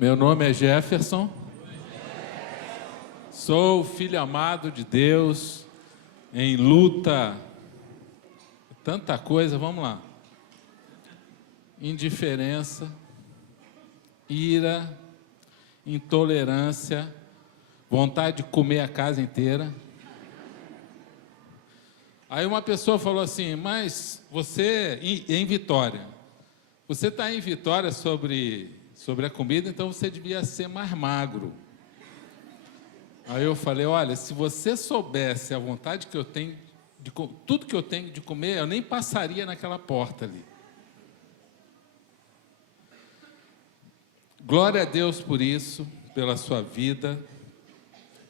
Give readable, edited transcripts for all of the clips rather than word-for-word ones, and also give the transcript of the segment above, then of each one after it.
Meu nome é Jefferson, sou filho amado de Deus, em luta, tanta coisa, vamos lá. Indiferença, ira, intolerância, vontade de comer a casa inteira. Aí uma pessoa falou assim, mas você, em Vitória, você está em Vitória sobre a comida, então você devia ser mais magro. Aí eu falei, olha, se você soubesse a vontade que eu tenho, tudo que eu tenho de comer, eu nem passaria naquela porta ali. Glória a Deus por isso, pela sua vida,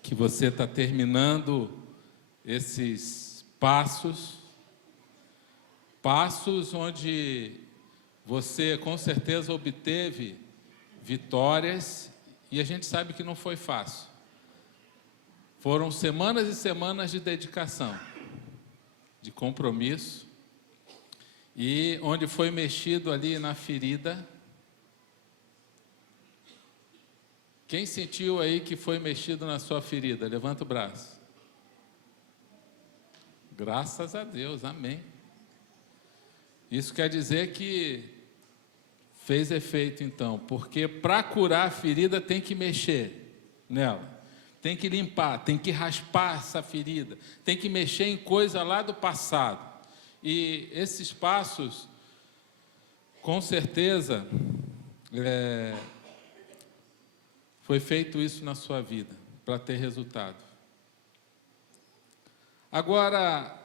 que você está terminando esses passos onde você com certeza obteve vitórias, e a gente sabe que não foi fácil. Foram semanas e semanas de dedicação, de compromisso, e onde foi mexido ali na ferida. Quem sentiu aí que foi mexido na sua ferida? Levanta o braço. Graças a Deus, amém. Isso quer dizer que fez efeito, então, porque para curar a ferida tem que mexer nela, tem que limpar, tem que raspar essa ferida, tem que mexer em coisa lá do passado. E esses passos, com certeza, foi feito isso na sua vida, para ter resultado. Agora,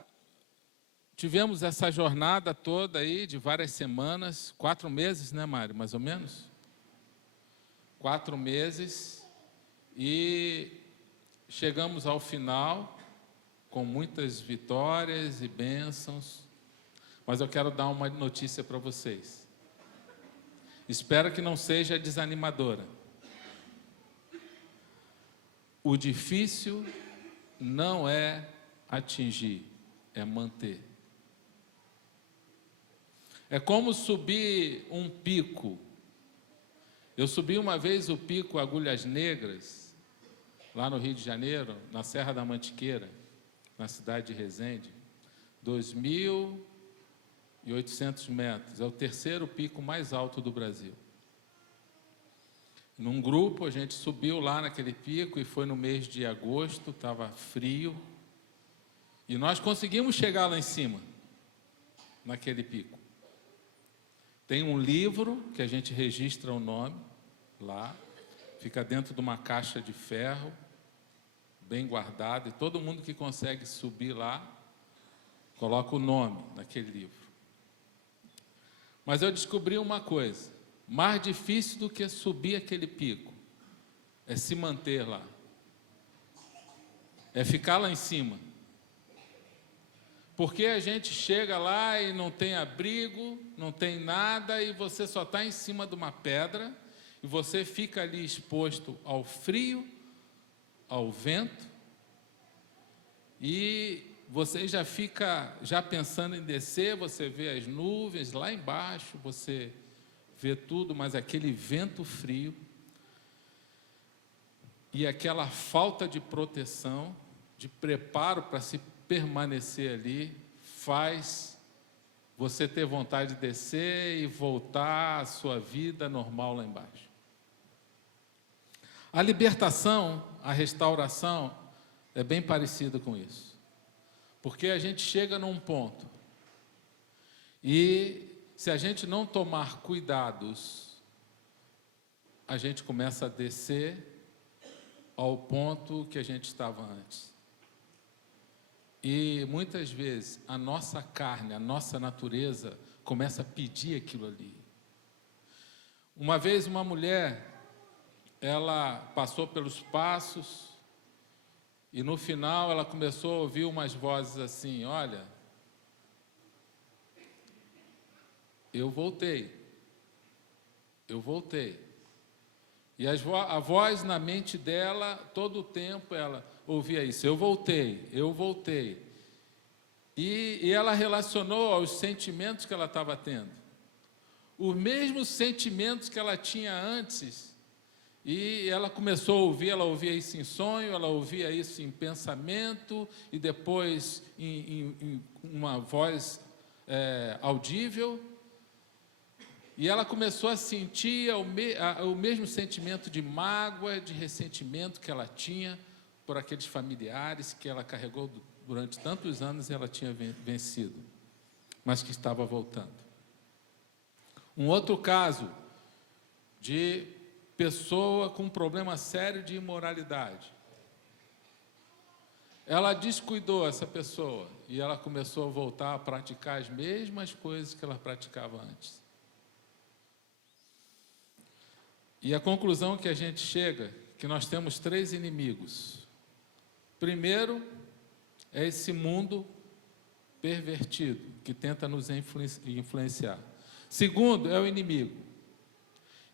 tivemos essa jornada toda aí, de várias semanas, 4 meses, né, Mário, mais ou menos? 4 meses, e chegamos ao final, com muitas vitórias e bênçãos, mas eu quero dar uma notícia para vocês. Espero que não seja desanimadora. O difícil não é atingir, é manter. É como subir um pico. Eu subi uma vez o pico Agulhas Negras, lá no Rio de Janeiro, na Serra da Mantiqueira, na cidade de Resende, 2.800 metros. É o terceiro pico mais alto do Brasil. Num grupo, a gente subiu lá naquele pico, e foi no mês de agosto, estava frio, e nós conseguimos chegar lá em cima, naquele pico. Tem um livro que a gente registra o nome lá, fica dentro de uma caixa de ferro, bem guardado, e todo mundo que consegue subir lá, coloca o nome naquele livro. Mas eu descobri uma coisa, mais difícil do que subir aquele pico, é se manter lá, é ficar lá em cima. Porque a gente chega lá e não tem abrigo, não tem nada, e você só está em cima de uma pedra, e você fica ali exposto ao frio, ao vento, e você já fica pensando em descer, você vê as nuvens lá embaixo, você vê tudo, mas aquele vento frio e aquela falta de proteção, de preparo para se permanecer ali, faz você ter vontade de descer e voltar à sua vida normal lá embaixo. A libertação, a restauração, é bem parecida com isso. Porque a gente chega num ponto, e se a gente não tomar cuidados, a gente começa a descer ao ponto que a gente estava antes. E muitas vezes a nossa carne, a nossa natureza começa a pedir aquilo ali. Uma vez uma mulher, ela passou pelos passos, e no final ela começou a ouvir umas vozes assim, olha, eu voltei. E a voz na mente dela, todo o tempo ela ouvia isso, eu voltei. E ela relacionou aos sentimentos que ela estava tendo. Os mesmos sentimentos que ela tinha antes E ela começou a ouvir, ela ouvia isso em sonho, ela ouvia isso em pensamento, e depois em uma voz audível. E ela começou a sentir o mesmo sentimento de mágoa, de ressentimento que ela tinha por aqueles familiares que ela carregou durante tantos anos e ela tinha vencido, mas que estava voltando. Um outro caso de pessoa com um problema sério de imoralidade. Ela descuidou essa pessoa e ela começou a voltar a praticar as mesmas coisas que ela praticava antes. E a conclusão que a gente chega, que nós temos 3 inimigos. Primeiro, é esse mundo pervertido, que tenta nos influenciar. Segundo, é o inimigo.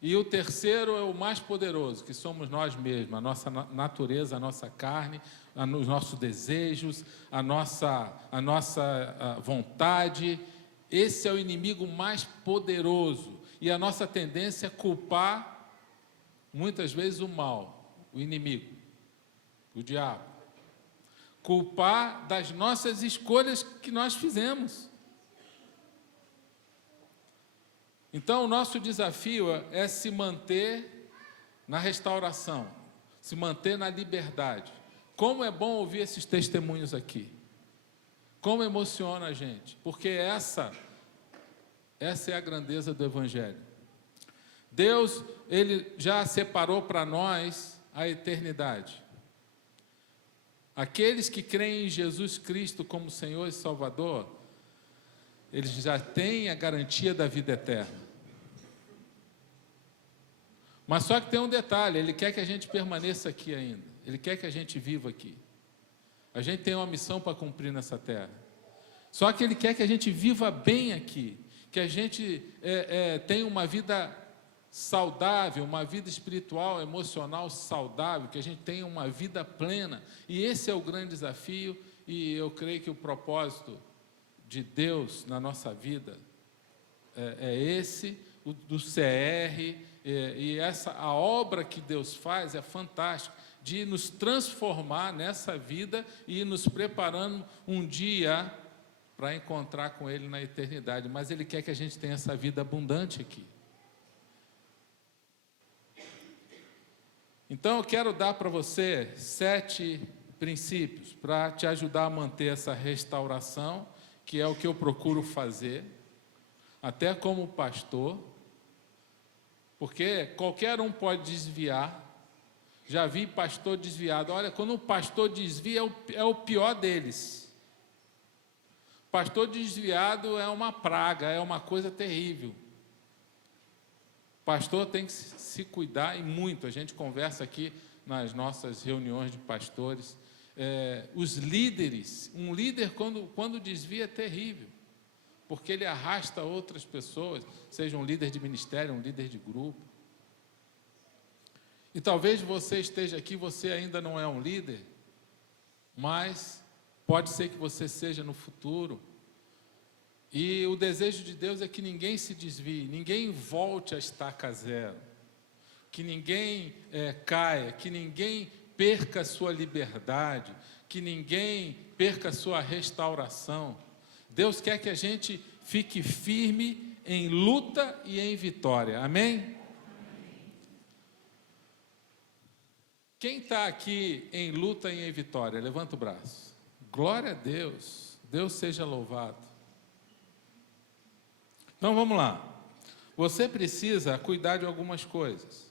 E o terceiro é o mais poderoso, que somos nós mesmos, a nossa natureza, a nossa carne, os nossos desejos, a nossa vontade. Esse é o inimigo mais poderoso. E a nossa tendência é culpar, muitas vezes, o mal, o inimigo, o diabo. Culpar das nossas escolhas que nós fizemos. Então, o nosso desafio é se manter na restauração, se manter na liberdade. Como é bom ouvir esses testemunhos aqui. Como emociona a gente, porque essa é a grandeza do Evangelho. Deus, Ele já separou para nós a eternidade. Aqueles que creem em Jesus Cristo como Senhor e Salvador, eles já têm a garantia da vida eterna. Mas só que tem um detalhe, Ele quer que a gente permaneça aqui ainda. Ele quer que a gente viva aqui. A gente tem uma missão para cumprir nessa terra. Só que Ele quer que a gente viva bem aqui. Que a gente tenha uma vida saudável, uma vida espiritual, emocional saudável. Que a gente tenha uma vida plena. E esse é o grande desafio. E eu creio que o propósito de Deus na nossa vida é esse, o do CR. E a obra que Deus faz é fantástica, de nos transformar nessa vida e nos preparando um dia para encontrar com Ele na eternidade. Mas Ele quer que a gente tenha essa vida abundante aqui. Então eu quero dar para você 7 princípios para te ajudar a manter essa restauração, que é o que eu procuro fazer, até como pastor, porque qualquer um pode desviar. Já vi pastor desviado. Olha, quando o pastor desvia, é o pior deles. Pastor desviado é uma praga, é uma coisa terrível. Pastor tem que se cuidar, e muito. A gente conversa aqui nas nossas reuniões de pastores. Os líderes, um líder quando desvia é terrível, porque ele arrasta outras pessoas, seja um líder de ministério, um líder de grupo. E talvez você esteja aqui, você ainda não é um líder, mas pode ser que você seja no futuro. E o desejo de Deus é que ninguém se desvie, ninguém volte a estaca zero, que ninguém caia, que ninguém perca a sua liberdade, que ninguém perca a sua restauração. Deus quer que a gente fique firme em luta e em vitória. Amém? Quem está aqui em luta e em vitória? Levanta o braço. Glória a Deus. Deus seja louvado. Então vamos lá. Você precisa cuidar de algumas coisas.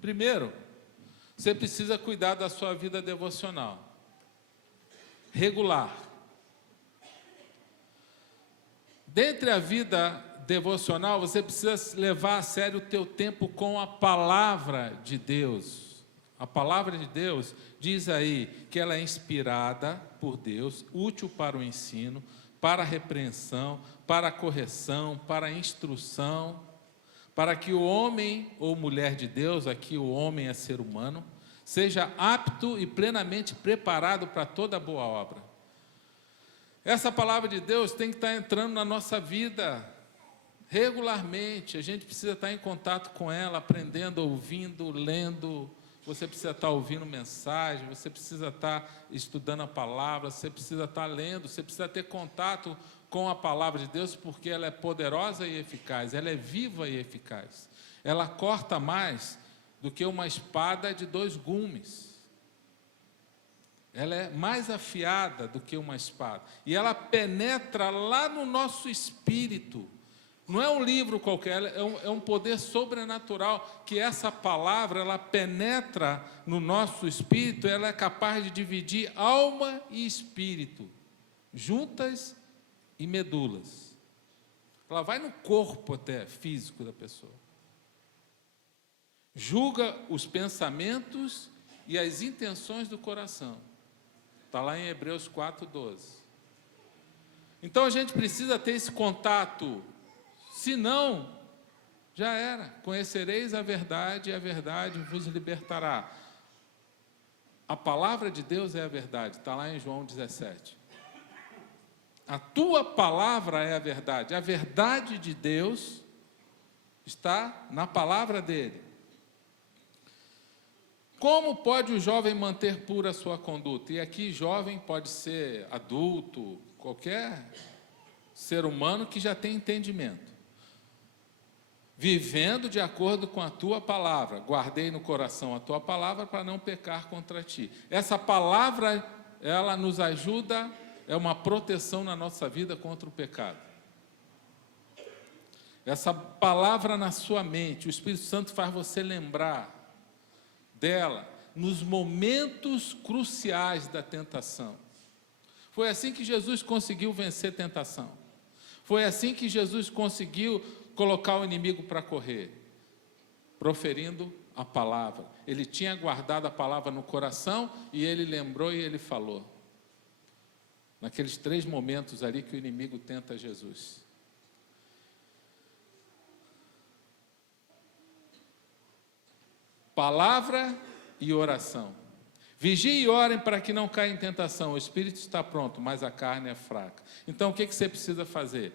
Primeiro, você precisa cuidar da sua vida devocional. Regular. Dentre a vida devocional, você precisa levar a sério o teu tempo com a palavra de Deus. A palavra de Deus diz aí que ela é inspirada por Deus, útil para o ensino, para a repreensão, para a correção, para a instrução, para que o homem ou mulher de Deus, aqui o homem é ser humano, seja apto e plenamente preparado para toda boa obra. Essa palavra de Deus tem que estar entrando na nossa vida regularmente. A gente precisa estar em contato com ela, aprendendo, ouvindo, lendo. Você precisa estar ouvindo mensagem, você precisa estar estudando a palavra, você precisa estar lendo, você precisa ter contato com a palavra de Deus, porque ela é poderosa e eficaz, ela é viva e eficaz. Ela corta mais do que uma espada de 2 gumes. Ela é mais afiada do que uma espada. E ela penetra lá no nosso espírito. Não é um livro qualquer, é um poder sobrenatural, que essa palavra, ela penetra no nosso espírito, ela é capaz de dividir alma e espírito, juntas e medulas. Ela vai no corpo até físico da pessoa. Julga os pensamentos e as intenções do coração. Está lá em Hebreus 4:12. Então a gente precisa ter esse contato, senão já era. Conhecereis a verdade e a verdade vos libertará. A palavra de Deus é a verdade, está lá em João 17. A tua palavra é a verdade de Deus está na palavra dele. Como pode o jovem manter pura a sua conduta? E aqui jovem pode ser adulto, qualquer ser humano que já tem entendimento. Vivendo de acordo com a tua palavra. Guardei no coração a tua palavra para não pecar contra ti. Essa palavra, ela nos ajuda, é uma proteção na nossa vida contra o pecado. Essa palavra na sua mente, o Espírito Santo faz você lembrar dela nos momentos cruciais da tentação. Foi assim que Jesus conseguiu vencer tentação. Foi assim que Jesus conseguiu colocar o inimigo para correr, proferindo a palavra. Ele tinha guardado a palavra no coração e ele lembrou e ele falou. Naqueles 3 momentos ali que o inimigo tenta Jesus. Palavra e oração. Vigiem e orem para que não caia em tentação. O espírito está pronto, mas a carne é fraca. Então, o que você precisa fazer?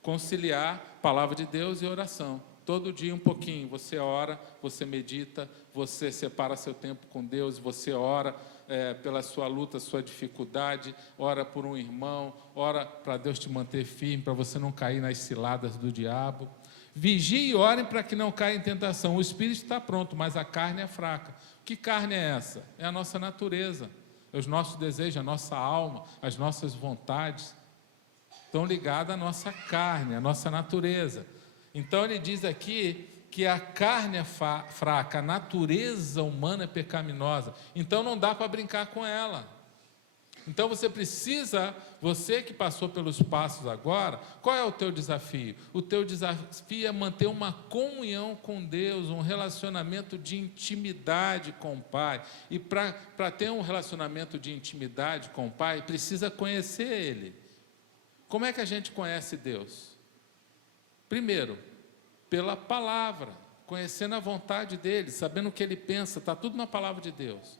Conciliar palavra de Deus e oração. Todo dia um pouquinho. Você ora, você medita, você separa seu tempo com Deus, você ora pela sua luta, sua dificuldade, ora por um irmão, ora para Deus te manter firme, para você não cair nas ciladas do diabo. Vigiem e orem para que não caia em tentação. O espírito está pronto, mas a carne é fraca. Que carne é essa? É a nossa natureza, é os nossos desejos, a nossa alma, as nossas vontades. Estão ligadas à nossa carne, à nossa natureza. Então ele diz aqui que a carne é fraca, a natureza humana é pecaminosa. Então não dá para brincar com ela. Então você precisa, você que passou pelos passos agora, qual é o teu desafio? O teu desafio é manter uma comunhão com Deus, um relacionamento de intimidade com o Pai. E para ter um relacionamento de intimidade com o Pai, precisa conhecer Ele. Como é que a gente conhece Deus? Primeiro, pela palavra, conhecendo a vontade dEle, sabendo o que Ele pensa, está tudo na palavra de Deus.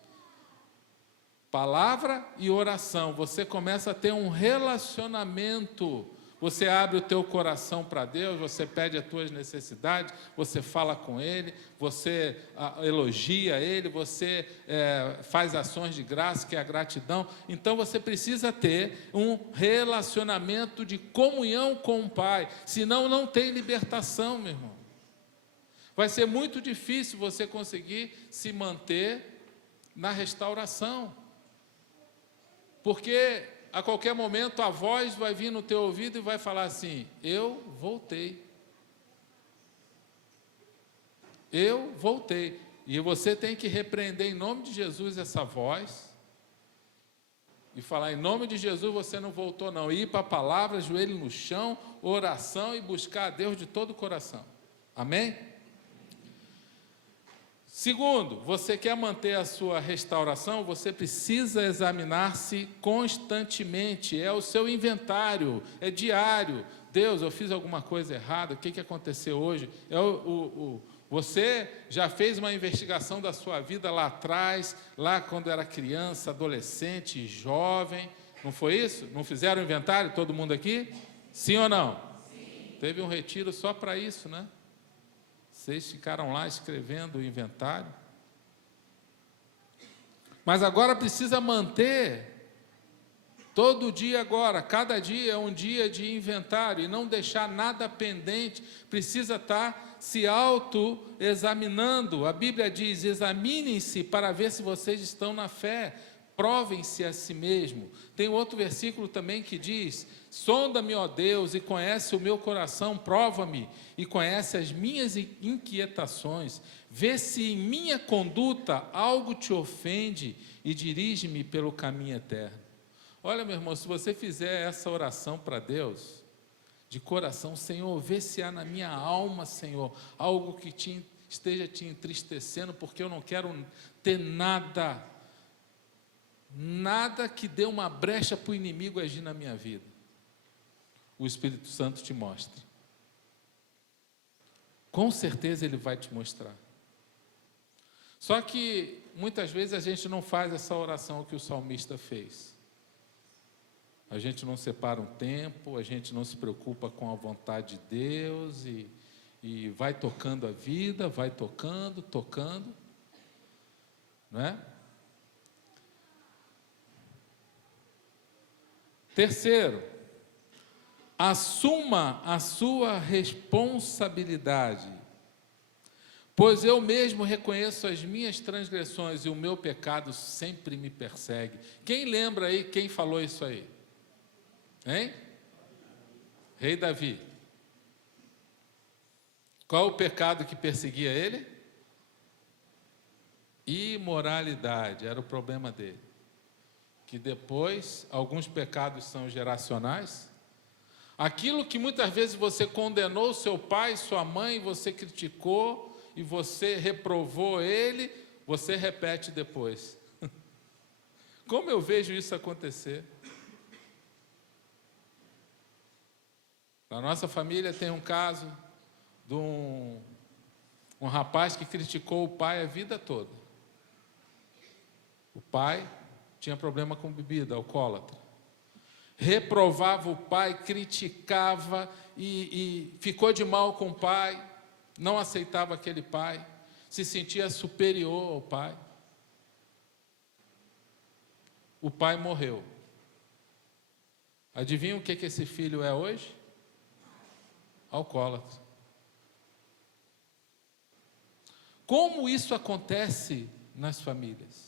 Palavra e oração, você começa a ter um relacionamento, você abre o teu coração para Deus, você pede as tuas necessidades, você fala com Ele, você elogia Ele, você faz ações de graça, que é a gratidão. Então você precisa ter um relacionamento de comunhão com o Pai, senão não tem libertação, meu irmão. Vai ser muito difícil você conseguir se manter na restauração. Porque a qualquer momento a voz vai vir no teu ouvido e vai falar assim: eu voltei. Eu voltei. E você tem que repreender em nome de Jesus essa voz e falar: em nome de Jesus você não voltou não. E ir para a palavra, joelho no chão, oração e buscar a Deus de todo o coração. Amém? Segundo, você quer manter a sua restauração, você precisa examinar-se constantemente, é o seu inventário, é diário. Deus, eu fiz alguma coisa errada, o que aconteceu hoje? Você já fez uma investigação da sua vida lá atrás, lá quando era criança, adolescente, jovem, Não foi isso? Não fizeram inventário, todo mundo aqui? Sim ou não? Sim. Teve um retiro só para isso, né? Vocês ficaram lá escrevendo o inventário. Mas agora precisa manter, todo dia agora, cada dia é um dia de inventário, e não deixar nada pendente, precisa estar se auto-examinando. A Bíblia diz, examinem-se para ver se vocês estão na fé, provem-se a si mesmo. Tem outro versículo também que diz, sonda-me, ó Deus, e conhece o meu coração, prova-me, e conhece as minhas inquietações, vê se em minha conduta algo te ofende, e dirige-me pelo caminho eterno. Olha, meu irmão, se você fizer essa oração para Deus, de coração, Senhor, vê se há na minha alma, Senhor, algo que esteja te entristecendo, porque eu não quero ter nada que dê uma brecha para o inimigo agir na minha vida. O Espírito Santo te mostra. Com certeza Ele vai te mostrar. Só que, muitas vezes, a gente não faz essa oração que o salmista fez. A gente não separa um tempo, a gente não se preocupa com a vontade de Deus e vai tocando a vida, vai tocando, não é? Terceiro, assuma a sua responsabilidade, pois eu mesmo reconheço as minhas transgressões e o meu pecado sempre me persegue. Quem lembra aí, quem falou isso aí? Hein? Rei Davi. Qual o pecado que perseguia ele? Imoralidade, era o problema dele. Que depois, alguns pecados são geracionais. Aquilo que muitas vezes você condenou seu pai, sua mãe, você criticou e você reprovou ele, você repete depois. Como eu vejo isso acontecer? Na nossa família tem um caso de um rapaz que criticou o pai a vida toda. O pai tinha problema com bebida, alcoólatra. Reprovava o pai, criticava e ficou de mal com o pai, não aceitava aquele pai, se sentia superior ao pai. O pai morreu. Adivinha o que esse filho é hoje? Alcoólatra. Como isso acontece nas famílias?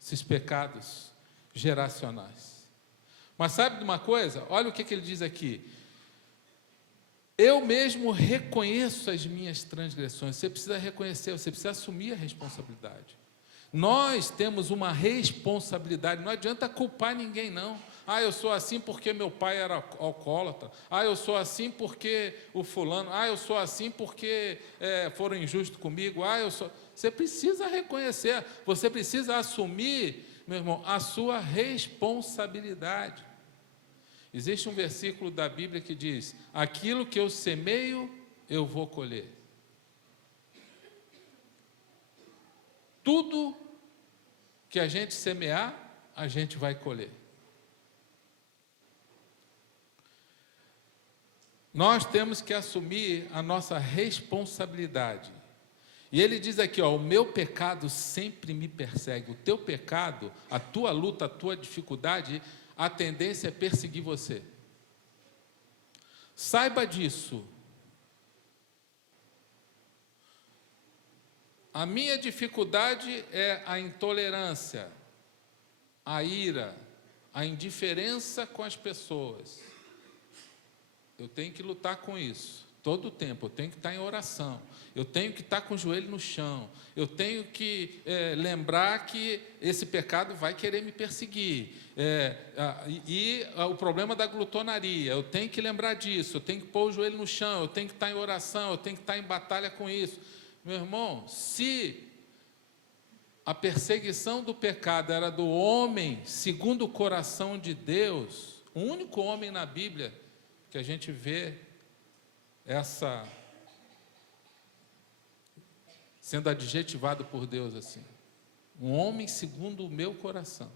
Esses pecados geracionais. Mas sabe de uma coisa? Olha o que ele diz aqui. Eu mesmo reconheço as minhas transgressões. Você precisa reconhecer, você precisa assumir a responsabilidade. Nós temos uma responsabilidade, não adianta culpar ninguém não. Ah, eu sou assim porque meu pai era alcoólatra. Ah, eu sou assim porque o fulano. Ah, eu sou assim porque foram injustos comigo. Ah, eu sou... Você precisa reconhecer, você precisa assumir, meu irmão, a sua responsabilidade. Existe um versículo da Bíblia que diz, aquilo que eu semeio, eu vou colher. Tudo que a gente semear, a gente vai colher. Nós temos que assumir a nossa responsabilidade. E ele diz aqui, ó, o meu pecado sempre me persegue. O teu pecado, a tua luta, a tua dificuldade, a tendência é perseguir você. Saiba disso. A minha dificuldade é a intolerância, a ira, a indiferença com as pessoas. Eu tenho que lutar com isso, todo o tempo. Eu tenho que estar em oração, eu tenho que estar com o joelho no chão, eu tenho que lembrar que esse pecado vai querer me perseguir. O problema da glutonaria, eu tenho que lembrar disso, eu tenho que pôr o joelho no chão, eu tenho que estar em oração, eu tenho que estar em batalha com isso. Meu irmão, se a perseguição do pecado era do homem segundo o coração de Deus, o único homem na Bíblia que a gente vê essa sendo adjetivado por Deus assim, um homem segundo o meu coração.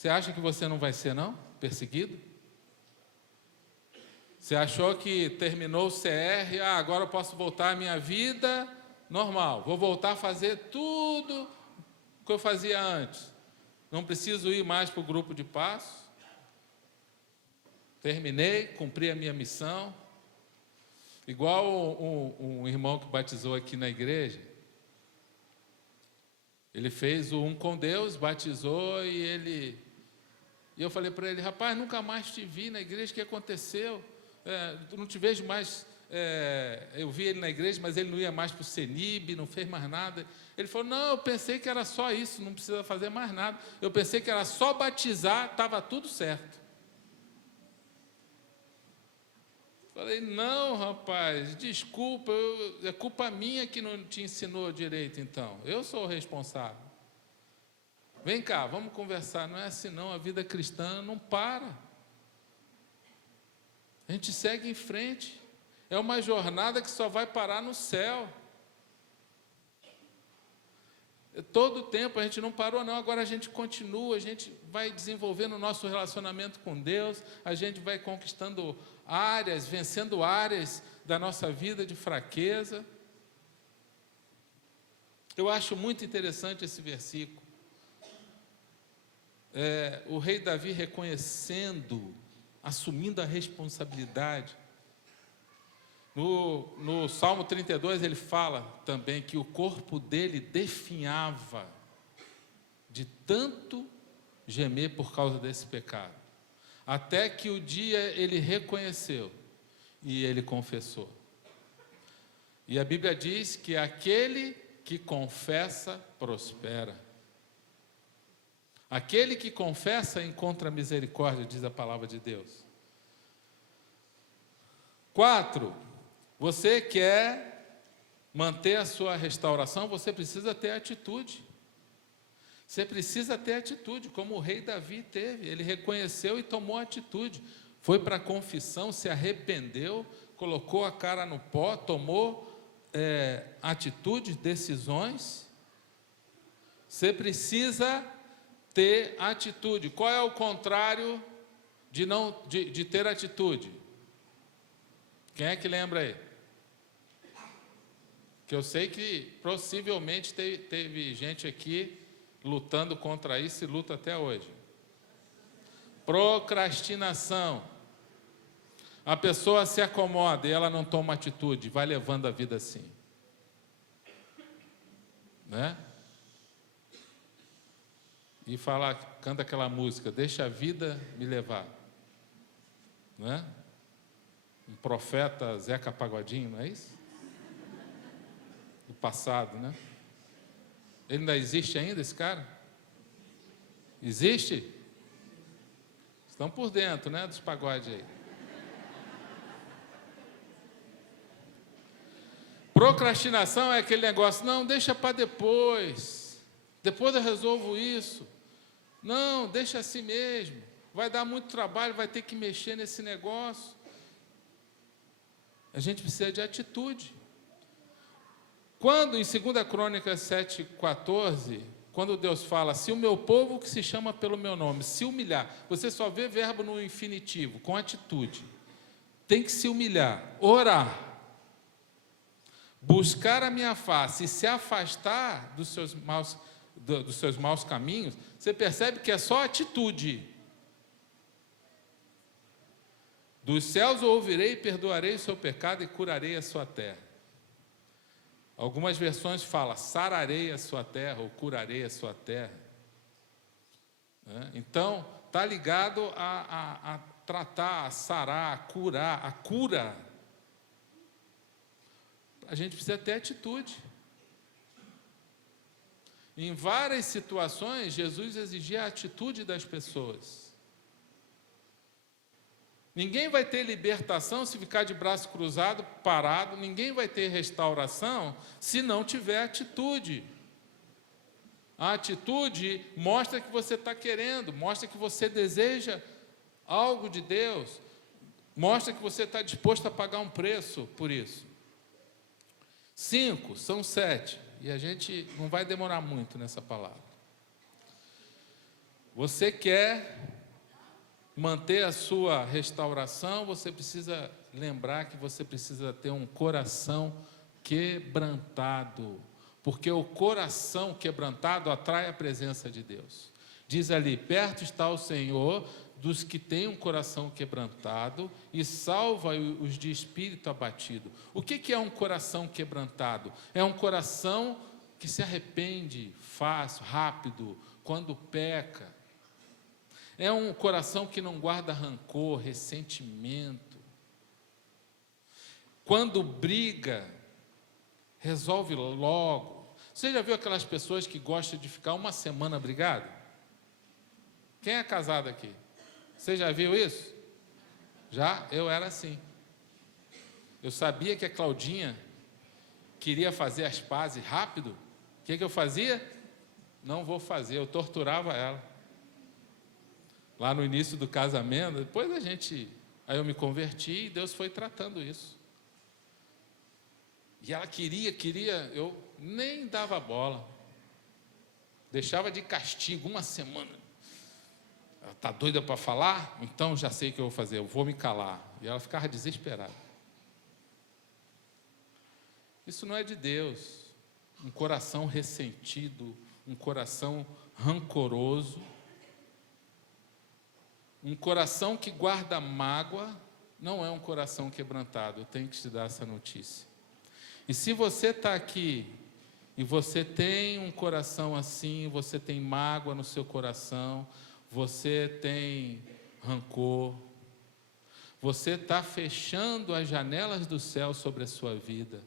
Você acha que você não vai ser, não? Perseguido? Você achou que terminou o CR, agora eu posso voltar à minha vida normal, vou voltar a fazer tudo o que eu fazia antes. Não preciso ir mais para o grupo de passo. Terminei, cumpri a minha missão. Igual um irmão que batizou aqui na igreja. Ele fez o Um com Deus, batizou e eu falei para ele, rapaz, nunca mais te vi na igreja, o que aconteceu? Não te vejo mais, eu vi ele na igreja, mas ele não ia mais para o CENIB, não fez mais nada. Ele falou, não, eu pensei que era só isso, não precisa fazer mais nada. Eu pensei que era só batizar, estava tudo certo. Falei, não, rapaz, desculpa, é culpa minha que não te ensinou direito, então. Eu sou o responsável. Vem cá, vamos conversar. Não é assim não, a vida cristã não para. A gente segue em frente. É uma jornada que só vai parar no céu. Todo o tempo a gente não parou não, agora a gente continua, a gente vai desenvolvendo o nosso relacionamento com Deus, a gente vai conquistando áreas, vencendo áreas da nossa vida de fraqueza. Eu acho muito interessante esse versículo. O rei Davi reconhecendo, assumindo a responsabilidade. No Salmo 32 ele fala também que o corpo dele definhava de tanto gemer por causa desse pecado, até que o dia ele reconheceu e ele confessou. E a Bíblia diz que aquele que confessa prospera. Aquele que confessa encontra misericórdia, diz a palavra de Deus. 4, você quer manter a sua restauração, você precisa ter atitude. Você precisa ter atitude, como o rei Davi teve. Ele reconheceu e tomou atitude. Foi para a confissão, se arrependeu, colocou a cara no pó, tomou atitudes, decisões. Você precisa ter atitude. Qual é o contrário de ter atitude? Quem é que lembra aí? Que eu sei que possivelmente teve gente aqui lutando contra isso e luta até hoje. Procrastinação. A pessoa se acomoda e ela não toma atitude, vai levando a vida assim. Né? E canta aquela música, deixa a vida me levar. Né? Um profeta Zeca Pagodinho, não é isso? Do passado, né? Ele ainda existe ainda, esse cara? Existe? Estão por dentro, né, dos pagodes aí. Procrastinação é aquele negócio, não, deixa para depois eu resolvo isso. Não, deixa assim mesmo. Vai dar muito trabalho, vai ter que mexer nesse negócio. A gente precisa de atitude. Quando em 2 Crônicas 7,14, quando Deus fala, se o meu povo que se chama pelo meu nome se humilhar, você só vê verbo no infinitivo, com atitude. Tem que se humilhar, orar, buscar a minha face e se afastar dos seus maus caminhos, você percebe que é só atitude. Dos céus eu ouvirei e perdoarei o seu pecado e curarei a sua terra. Algumas versões falam, sararei a sua terra ou curarei a sua terra. Então, está ligado a tratar, a sarar, a curar, a cura. A gente precisa ter atitude. Em várias situações, Jesus exigia a atitude das pessoas. Ninguém vai ter libertação se ficar de braço cruzado, parado. Ninguém vai ter restauração se não tiver atitude. A atitude mostra que você está querendo, mostra que você deseja algo de Deus, mostra que você está disposto a pagar um preço por isso. 5, são 7, e a gente não vai demorar muito nessa palavra. Você quer manter a sua restauração, você precisa lembrar que você precisa ter um coração quebrantado, porque o coração quebrantado atrai a presença de Deus. Diz ali: perto está o Senhor dos que têm um coração quebrantado e salva os de espírito abatido. O que é um coração quebrantado? É um coração que se arrepende fácil, rápido, quando peca. É um coração que não guarda rancor, ressentimento. Quando briga, resolve logo. Você já viu aquelas pessoas que gostam de ficar uma semana brigado? Quem é casado aqui? Você já viu isso? Já? Eu era assim. Eu sabia que a Claudinha queria fazer as pazes rápido. O que eu fazia? Não vou fazer, eu torturava ela. Lá no início do casamento, depois aí eu me converti e Deus foi tratando isso. E ela queria, eu nem dava bola. Deixava de castigo uma semana. Ela está doida para falar? Então já sei o que eu vou fazer, eu vou me calar. E ela ficava desesperada. Isso não é de Deus. Um coração ressentido, um coração rancoroso, um coração que guarda mágoa, não é um coração quebrantado. Eu tenho que te dar essa notícia. E se você está aqui e você tem um coração assim, você tem mágoa no seu coração, você tem rancor, você está fechando as janelas do céu sobre a sua vida.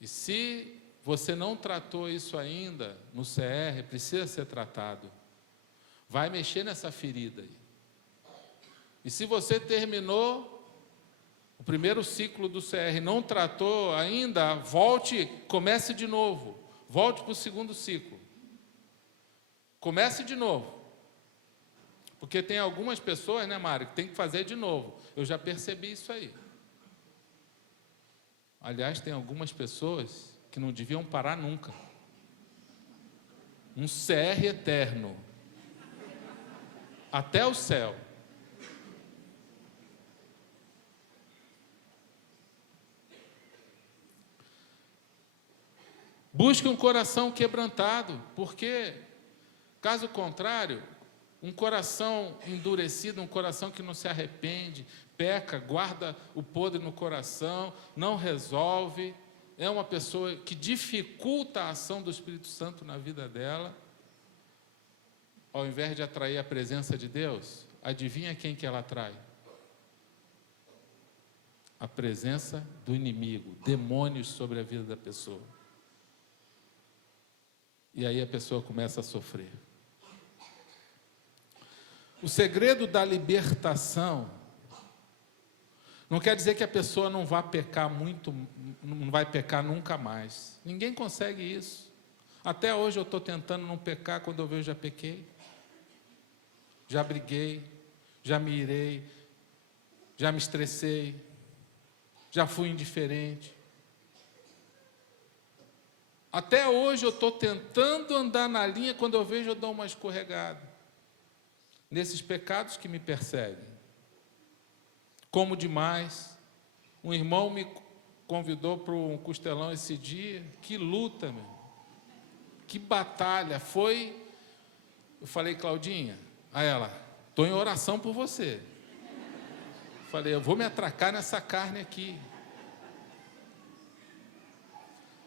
E se você não tratou isso ainda no CR, precisa ser tratado. Vai mexer nessa ferida aí. E se você terminou o primeiro ciclo do CR e não tratou ainda, volte, comece de novo. Volte para o segundo ciclo. Comece de novo. Porque tem algumas pessoas, né, Mário, que tem que fazer de novo. Eu já percebi isso aí. Aliás, tem algumas pessoas que não deviam parar nunca. Um CR eterno. Até o céu. Busque um coração quebrantado, porque, caso contrário, um coração endurecido, um coração que não se arrepende, peca, guarda o podre no coração, não resolve, é uma pessoa que dificulta a ação do Espírito Santo na vida dela. Ao invés de atrair a presença de Deus, adivinha quem que ela atrai? A presença do inimigo, demônios sobre a vida da pessoa. E aí a pessoa começa a sofrer. O segredo da libertação não quer dizer que a pessoa não vá pecar muito, não vai pecar nunca mais. Ninguém consegue isso. Até hoje eu estou tentando não pecar, quando eu vejo já pequei. Já briguei, já me irei, já me estressei, já fui indiferente. Até hoje eu estou tentando andar na linha, quando eu vejo eu dou uma escorregada. Nesses pecados que me perseguem. Como demais. Um irmão me convidou para um costelão esse dia. Que luta, meu. Que batalha. Eu falei: Claudinha, a ela, estou em oração por você. Falei: eu vou me atracar nessa carne aqui.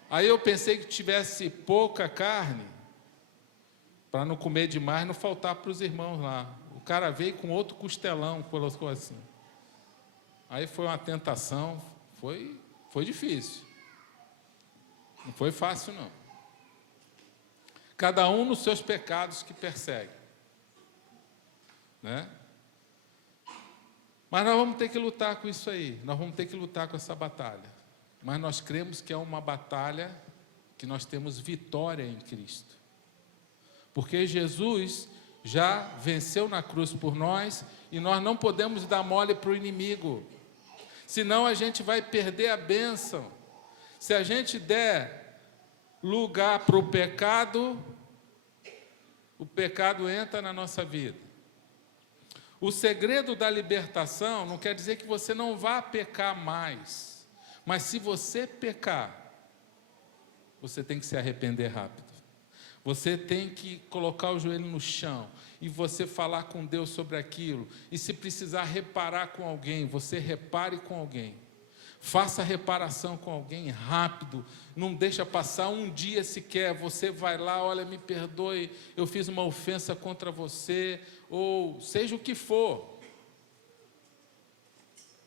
Aí eu pensei que tivesse pouca carne, para não comer demais, não faltar para os irmãos lá. O cara veio com outro costelão, colocou assim. Aí foi uma tentação, foi difícil. Não foi fácil, não. Cada um nos seus pecados que persegue. Né? Mas nós vamos ter que lutar com isso aí. Nós vamos ter que lutar com essa batalha. Mas nós cremos que é uma batalha que nós temos vitória em Cristo. Porque Jesus já venceu na cruz por nós e nós não podemos dar mole para o inimigo. Senão a gente vai perder a bênção. Se a gente der lugar para o pecado, o pecado entra na nossa vida. O segredo da libertação não quer dizer que você não vá pecar mais, mas se você pecar, você tem que se arrepender rápido. Você tem que colocar o joelho no chão e você falar com Deus sobre aquilo. E se precisar reparar com alguém, você repare com alguém. Faça reparação com alguém rápido, não deixa passar um dia sequer. Você vai lá, olha, me perdoe, eu fiz uma ofensa contra você, ou seja o que for.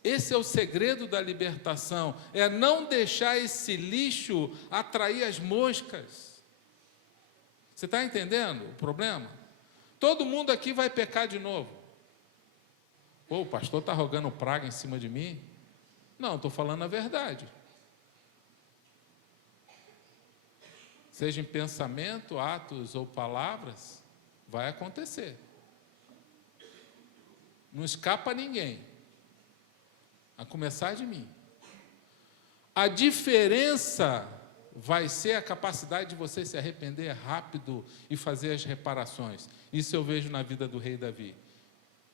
Esse é o segredo da libertação, é não deixar esse lixo atrair as moscas. Você está entendendo o problema? Todo mundo aqui vai pecar de novo. Pô, o pastor está rogando praga em cima de mim? Não, estou falando a verdade. Seja em pensamento, atos ou palavras, vai acontecer. Não escapa ninguém, a começar de mim. A diferença vai ser a capacidade de você se arrepender rápido e fazer as reparações. Isso eu vejo na vida do rei Davi,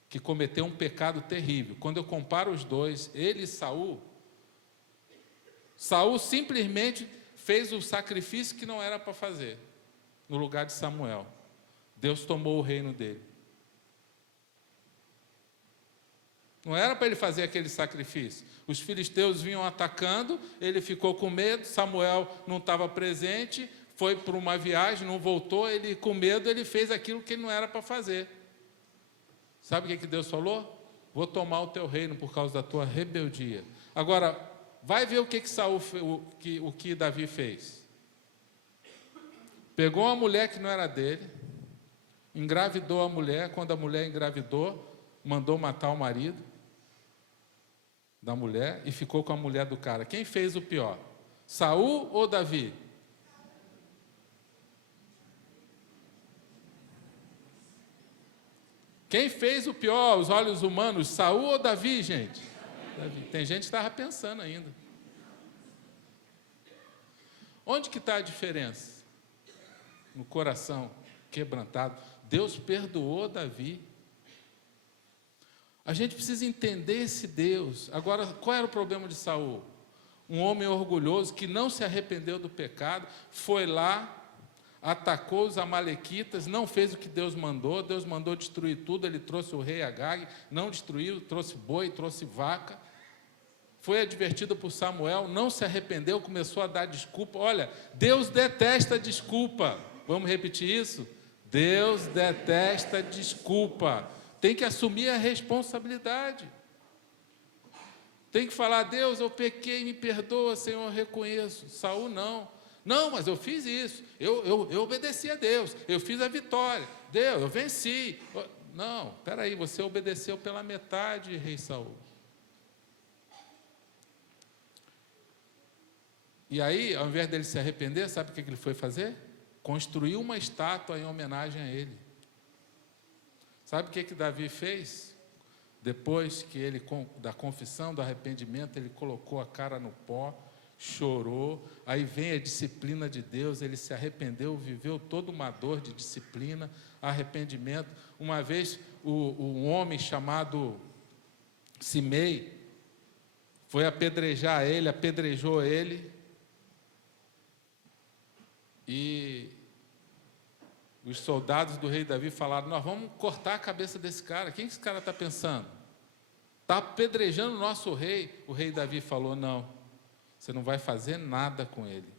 que cometeu um pecado terrível. Quando eu comparo os dois, ele e Saul, Saul simplesmente fez o sacrifício que não era para fazer, no lugar de Samuel. Deus tomou o reino dele. Não era para ele fazer aquele sacrifício. Os filisteus vinham atacando, ele ficou com medo, Samuel não estava presente, foi para uma viagem, não voltou, ele com medo, ele fez aquilo que ele não era para fazer. Sabe o que Deus falou? Vou tomar o teu reino por causa da tua rebeldia. Agora, vai ver o que Davi fez. Pegou uma mulher que não era dele, engravidou a mulher, quando a mulher engravidou, mandou matar o marido da mulher e ficou com a mulher do cara. Quem fez o pior? Saul ou Davi? Quem fez o pior aos olhos humanos? Saul ou Davi, gente? Davi. Tem gente que estava pensando ainda. Onde que está a diferença? No coração quebrantado. Deus perdoou Davi. A gente precisa entender esse Deus. Agora, qual era o problema de Saul? Um homem orgulhoso que não se arrependeu do pecado, foi lá, atacou os amalequitas, não fez o que Deus mandou destruir tudo, ele trouxe o rei Agag, não destruiu, trouxe boi, trouxe vaca, foi advertido por Samuel, não se arrependeu, começou a dar desculpa. Olha, Deus detesta desculpa. Vamos repetir isso? Deus detesta desculpa. Tem que assumir a responsabilidade. Tem que falar, Deus, eu pequei, me perdoa, Senhor, eu reconheço. Saul não. Não, mas eu fiz isso. Eu obedeci a Deus. Eu fiz a vitória. Deus, eu venci. Não, espera aí, você obedeceu pela metade, rei Saul. E aí, ao invés dele se arrepender, sabe o que ele foi fazer? Construiu uma estátua em homenagem a ele. Sabe o que Davi fez? Depois que ele, da confissão, do arrependimento, ele colocou a cara no pó, chorou, aí vem a disciplina de Deus, ele se arrependeu, viveu toda uma dor de disciplina, arrependimento. Uma vez, um homem chamado Simei foi apedrejar ele, apedrejou ele, e os soldados do rei Davi falaram, nós vamos cortar a cabeça desse cara. Quem que esse cara está pensando? Está apedrejando o nosso rei. O rei Davi falou, não, você não vai fazer nada com ele.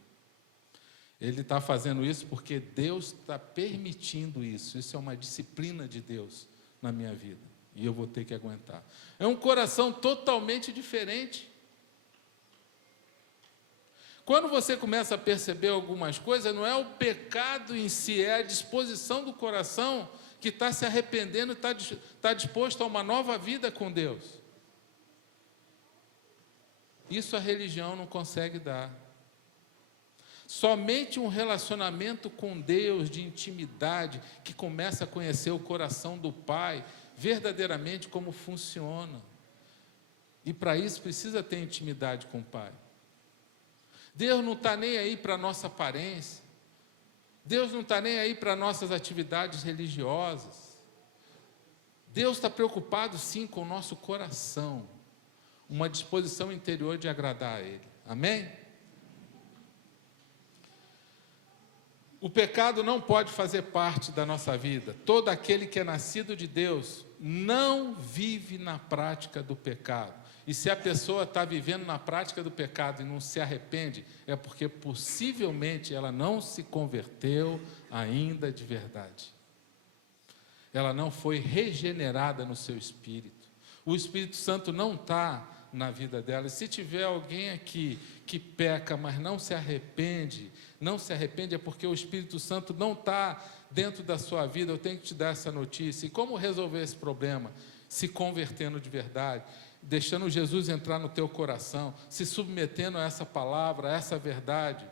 Ele está fazendo isso porque Deus está permitindo isso. Isso é uma disciplina de Deus na minha vida. E eu vou ter que aguentar. É um coração totalmente diferente. Quando você começa a perceber algumas coisas, não é o pecado em si, é a disposição do coração que está se arrependendo e está disposto a uma nova vida com Deus. Isso a religião não consegue dar. Somente um relacionamento com Deus, de intimidade, que começa a conhecer o coração do Pai, verdadeiramente como funciona. E para isso precisa ter intimidade com o Pai. Deus não está nem aí para a nossa aparência. Deus não está nem aí para nossas atividades religiosas. Deus está preocupado sim com o nosso coração, uma disposição interior de agradar a Ele. Amém? O pecado não pode fazer parte da nossa vida. Todo aquele que é nascido de Deus não vive na prática do pecado. E se a pessoa está vivendo na prática do pecado e não se arrepende, é porque possivelmente ela não se converteu ainda de verdade. Ela não foi regenerada no seu espírito. O Espírito Santo não está na vida dela. E se tiver alguém aqui que peca, mas não se arrepende é porque o Espírito Santo não está dentro da sua vida. Eu tenho que te dar essa notícia. E como resolver esse problema? Se convertendo de verdade, deixando Jesus entrar no teu coração, se submetendo a essa palavra, a essa verdade.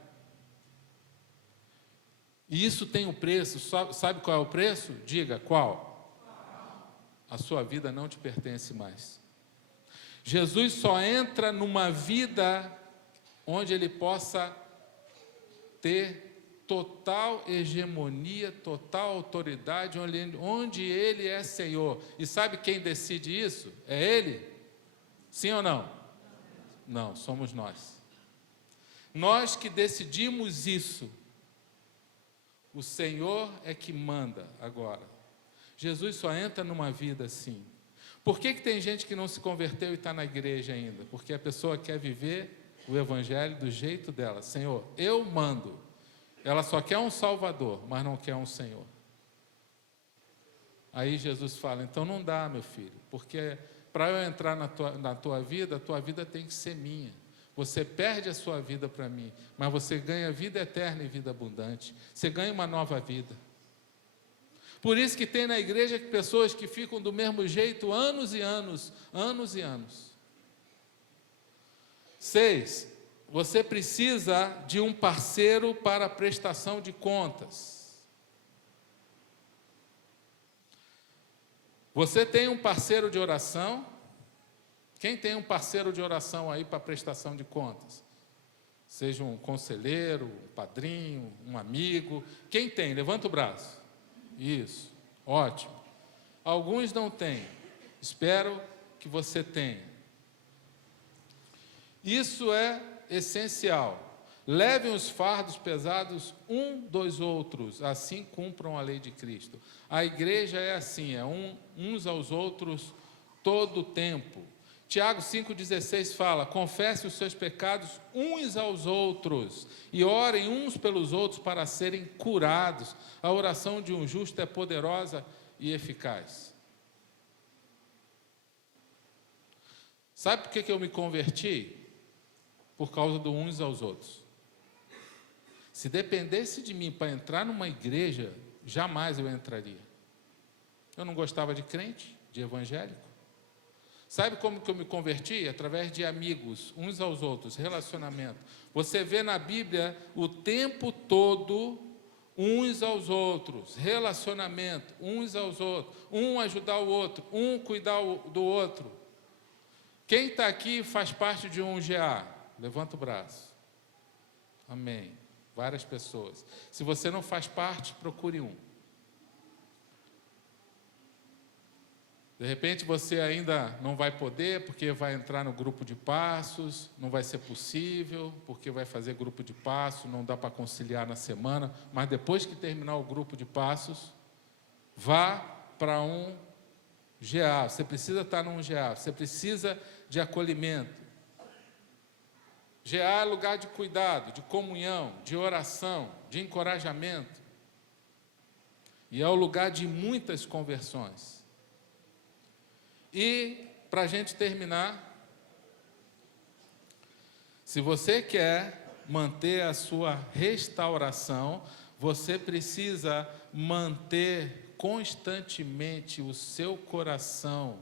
E isso tem um preço. Sabe qual é o preço? Diga, qual? A sua vida não te pertence mais. Jesus só entra numa vida onde Ele possa ter total hegemonia, total autoridade, onde Ele é Senhor. E sabe quem decide isso? É Ele? Sim ou não? Não, somos nós. Nós que decidimos isso. O Senhor é que manda agora. Jesus só entra numa vida assim. Por que tem gente que não se converteu e está na igreja ainda? Porque a pessoa quer viver o Evangelho do jeito dela. Senhor, eu mando. Ela só quer um Salvador, mas não quer um Senhor. Aí Jesus fala, então não dá, meu filho, porque para eu entrar na tua vida, a tua vida tem que ser minha. Você perde a sua vida para mim, mas você ganha vida eterna e vida abundante. Você ganha uma nova vida. Por isso que tem na igreja pessoas que ficam do mesmo jeito anos e anos, anos e anos. 6. Você precisa de um parceiro para a prestação de contas. Você tem um parceiro de oração? Quem tem um parceiro de oração aí para prestação de contas? Seja um conselheiro, um padrinho, um amigo. Quem tem? Levanta o braço. Isso, ótimo. Alguns não têm. Espero que você tenha. Isso é essencial. Levem os fardos pesados dos outros, assim cumpram a lei de Cristo. A igreja é assim, é uns aos outros todo o tempo. Tiago 5,16 fala, confesse os seus pecados uns aos outros e orem uns pelos outros para serem curados. A oração de um justo é poderosa e eficaz. Sabe por que eu me converti? Por causa do uns aos outros. Se dependesse de mim para entrar numa igreja, jamais eu entraria. Eu não gostava de crente, de evangélico. Sabe como que eu me converti? Através de amigos, uns aos outros, relacionamento. Você vê na Bíblia o tempo todo uns aos outros, relacionamento, uns aos outros, um ajudar o outro, um cuidar do outro. Quem está aqui faz parte de um GA? Levanta o braço. Amém. Várias pessoas. Se você não faz parte, procure um. De repente você ainda não vai poder, porque vai entrar no grupo de passos, não vai ser possível, porque vai fazer grupo de passos, não dá para conciliar na semana, mas depois que terminar o grupo de passos, vá para um GA. Você precisa estar num GA, você precisa de acolhimento. GA é lugar de cuidado, de comunhão, de oração, de encorajamento. E é o lugar de muitas conversões. E, para a gente terminar, se você quer manter a sua restauração, você precisa manter constantemente o seu coração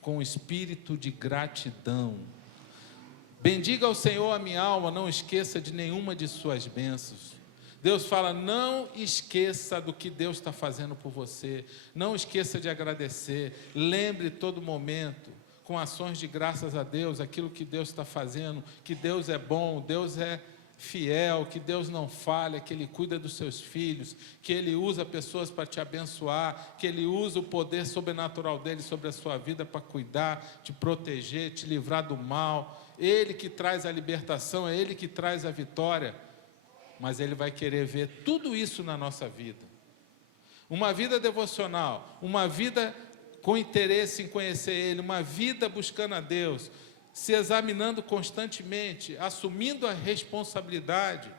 com espírito de gratidão. Bendiga ao Senhor a minha alma, não esqueça de nenhuma de suas bênçãos. Deus fala, não esqueça do que Deus está fazendo por você, não esqueça de agradecer, lembre todo momento, com ações de graças a Deus, aquilo que Deus está fazendo, que Deus é bom, Deus é fiel, que Deus não falha, que Ele cuida dos seus filhos, que Ele usa pessoas para te abençoar, que Ele usa o poder sobrenatural dEle sobre a sua vida para cuidar, te proteger, te livrar do mal. Ele que traz a libertação, é Ele que traz a vitória, mas Ele vai querer ver tudo isso na nossa vida. Uma vida devocional, uma vida com interesse em conhecer Ele, uma vida buscando a Deus, se examinando constantemente, assumindo a responsabilidade,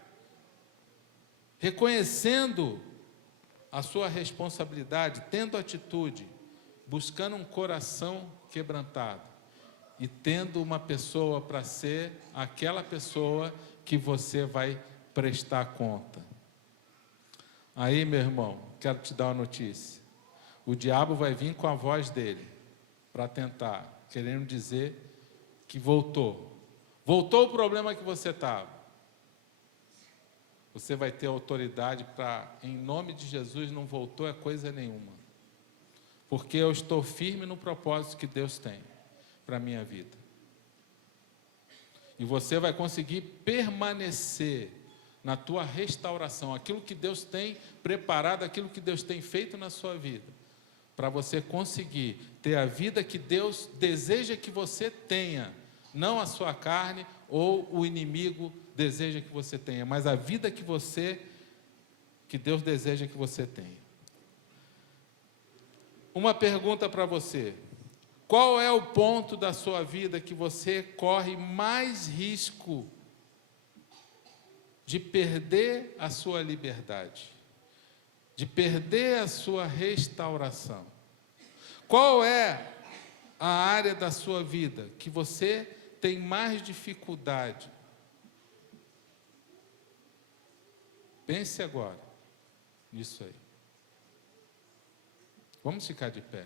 reconhecendo a sua responsabilidade, tendo atitude, buscando um coração quebrantado e tendo uma pessoa para ser aquela pessoa que você vai prestar conta. Aí, meu irmão, quero te dar uma notícia. O diabo vai vir com a voz dele para tentar, querendo dizer que voltou o problema que você estava. Você vai ter autoridade para, em nome de Jesus, não voltou é coisa nenhuma, porque eu estou firme no propósito que Deus tem para a minha vida, e você vai conseguir permanecer na tua restauração, aquilo que Deus tem preparado, aquilo que Deus tem feito na sua vida, para você conseguir ter a vida que Deus deseja que você tenha, não a sua carne ou o inimigo deseja que você tenha, mas a vida que Deus deseja que você tenha. Uma pergunta para você: qual é o ponto da sua vida que você corre mais risco de perder a sua liberdade, de perder a sua restauração? Qual é a área da sua vida que você tem mais dificuldade? Pense agora nisso aí. Vamos ficar de pé.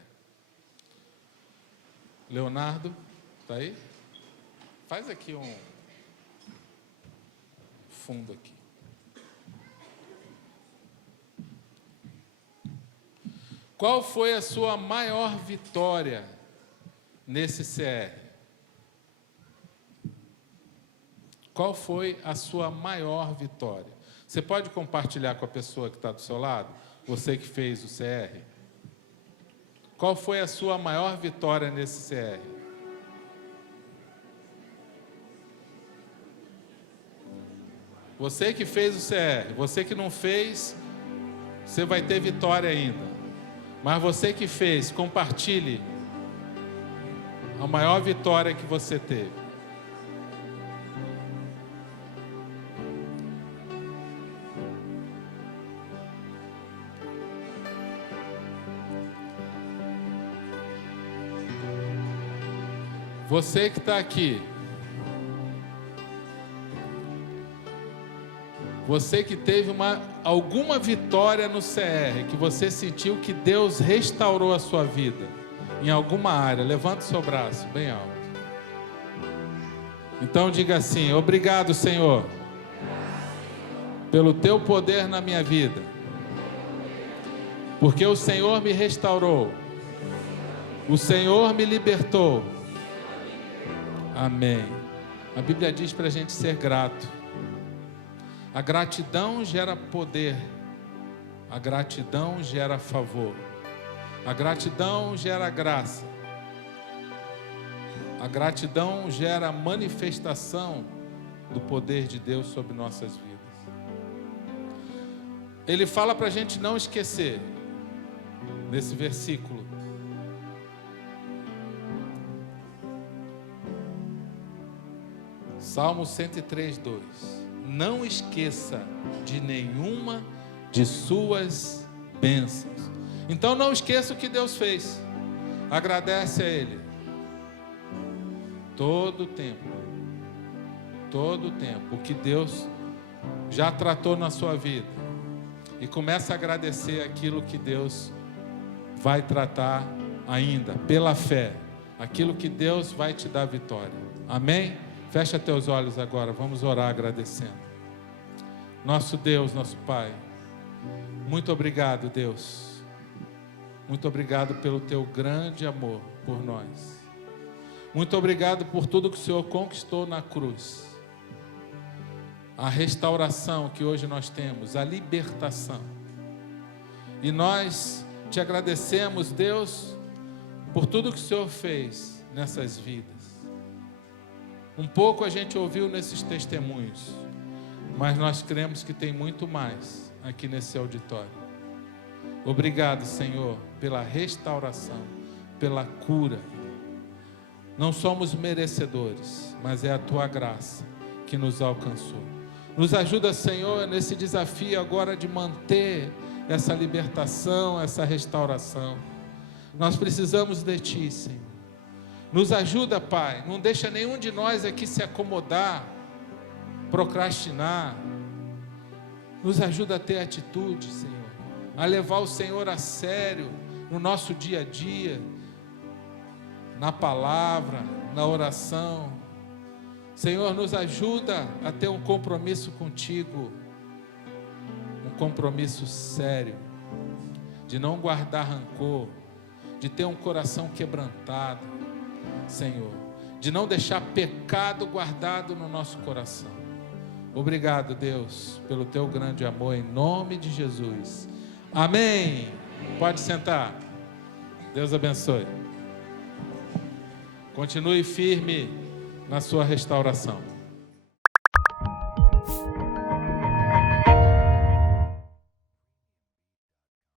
Leonardo, está aí? Faz aqui um fundo aqui. Qual foi a sua maior vitória nesse CR? Qual foi a sua maior vitória? Você pode compartilhar com a pessoa que está do seu lado? Você que fez o CR. Qual foi a sua maior vitória nesse CR? Você que fez o CR, você que não fez, você vai ter vitória ainda. Mas você que fez, compartilhe a maior vitória que você teve. Você que está aqui, você que teve alguma vitória no CR, que você sentiu que Deus restaurou a sua vida, em alguma área, levante o seu braço bem alto. Então diga assim: obrigado, Senhor, pelo teu poder na minha vida, porque o Senhor me restaurou, o Senhor me libertou. Amém. A Bíblia diz para a gente ser grato. A gratidão gera poder, a gratidão gera favor, a gratidão gera graça, a gratidão gera manifestação do poder de Deus sobre nossas vidas. Ele fala para a gente não esquecer, nesse versículo, Salmo 103:2. Não esqueça de nenhuma de suas bênçãos. Então não esqueça o que Deus fez. Agradece a Ele. Todo o tempo. Todo o tempo. O que Deus já tratou na sua vida. E comece a agradecer aquilo que Deus vai tratar ainda, pela fé. Aquilo que Deus vai te dar vitória. Amém? Fecha teus olhos agora, vamos orar agradecendo. Nosso Deus, nosso Pai, muito obrigado, Deus. Muito obrigado pelo teu grande amor por nós. Muito obrigado por tudo que o Senhor conquistou na cruz. a restauração que hoje nós temos, a libertação. E nós te agradecemos, Deus, por tudo que o Senhor fez nessas vidas. Um pouco a gente ouviu nesses testemunhos, mas nós cremos que tem muito mais aqui nesse auditório. Obrigado, Senhor, pela restauração, pela cura. Não somos merecedores, mas é a Tua graça que nos alcançou. Nos ajuda, Senhor, nesse desafio agora de manter essa libertação, essa restauração. Nós precisamos de Ti, Senhor. Nos ajuda, Pai, não deixa nenhum de nós aqui se acomodar, procrastinar. Nos ajuda a ter atitude, Senhor, a levar o Senhor a sério no nosso dia a dia, na palavra, na oração. Senhor, nos ajuda a ter um compromisso contigo, um compromisso sério, de não guardar rancor, de ter um coração quebrantado, Senhor, de não deixar pecado guardado no nosso coração. Obrigado, Deus, pelo Teu grande amor, em nome de Jesus. Amém. Pode sentar. Deus abençoe. Continue firme na sua restauração.